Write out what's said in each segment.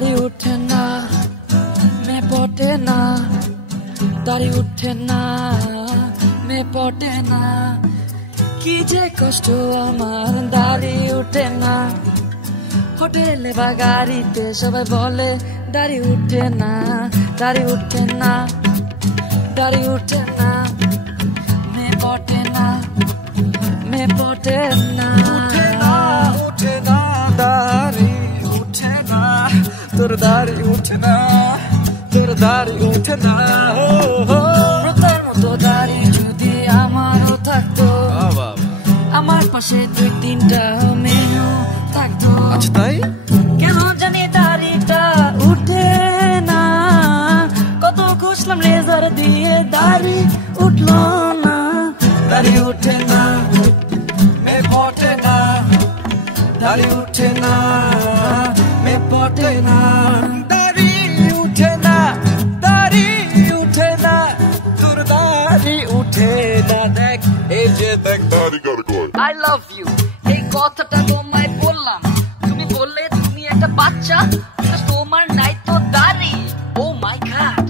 दाढ़ी उठे ना मैं पटे ना दाढ़ी उठे ना मैं पटे ना কি যে কষ্ট আমার দাড়ি উঠে না হোটেলে বা গাড়িতে সবাই বলে দাড়ি উঠে না দাড়ি উঠে না দাড়ি উঠে না মে পটে না মে পটে না উঠে না দাড়ি উঠে না তোর দাড়ি উঠে না তোর দাড়ি উঠে না তোর মতো দাড়ি যদি আমারও থাকতো আমার পাশে দুই তিনটা মেয়েও থাকতো আচ্ছা তাই কেন জানি দাড়িটা উঠে না কত ঘষলাম লেজার দিয়ে দাড়ি উঠলো না দাড়ি উঠে না মে পটে না দাড়ি উঠে না মে পটে না দাড়ি উঠে না দাড়ি উঠে না তোর দাড়ি উঠে না দেখ এই যে দেখ দাড়ি I love you এই কথাটা তোমায় বললাম তুমি বললে তুমি একটা বাচ্চা তোমার নাই তো দাড়ি ও মাই গড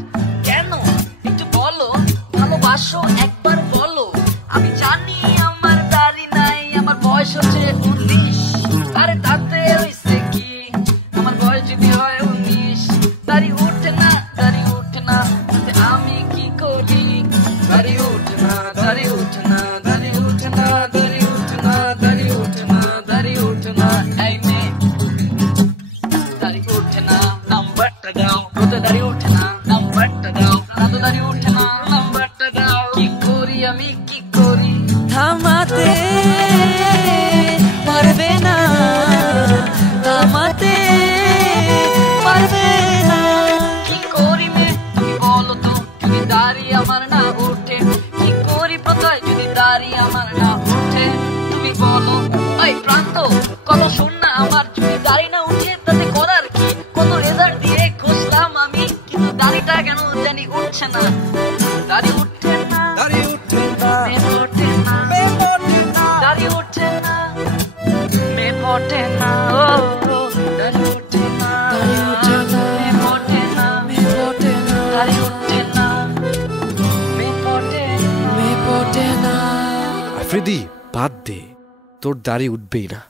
কেন একটু বলো ভালোবাসো একবার বলো আমি জানি আমার দাড়ি নাই আমার বয়স হচ্ছে 19 আরে তাতে হইছে কি আমার বয়স যদি হয় 19 দাড়ি উঠে না আমি কি করি দাড়ি উঠে না দাড়ি উঠে না দাড়ি উঠে না দাড়ি উঠে না দাড়ি উঠে না দাড়ি উঠে না এই মে দাড়ি উঠে না নাম্বারটা দাও তোতে দাড়ি উঠে না নাম্বারটা দাও না তো দাড়ি উঠে না নাম্বারটা দাও কি করি আমি কি করি থামাতে পারবে না থামাতে পারবে না কি করি মে তুমি বলো তো যদি দাড়ি আমার না উঠে কি করি প্রথমে যদি দাড়ি আমার না উঠে তুমি বলো ওই প্রান্ত কত শোন না আমার যদি দাড়ি না উঠে তাতে করার কি কত রেজাল্ট দিয়ে ঘষলাম আমি কিন্তু দাড়িটা কেন জানি উঠছে না দাড়ি উঠে না দাড়ি উঠে না মে পটে না মে পটে না দাড়ি উঠে না মে পটে না ও দাড়ি উঠে না দাড়ি উঠে না মে পটে না মে পটে না দাড়ি উঠে না মে পটে না আফ্রিদি বাদ দে তোর দাড়ি উঠবেই না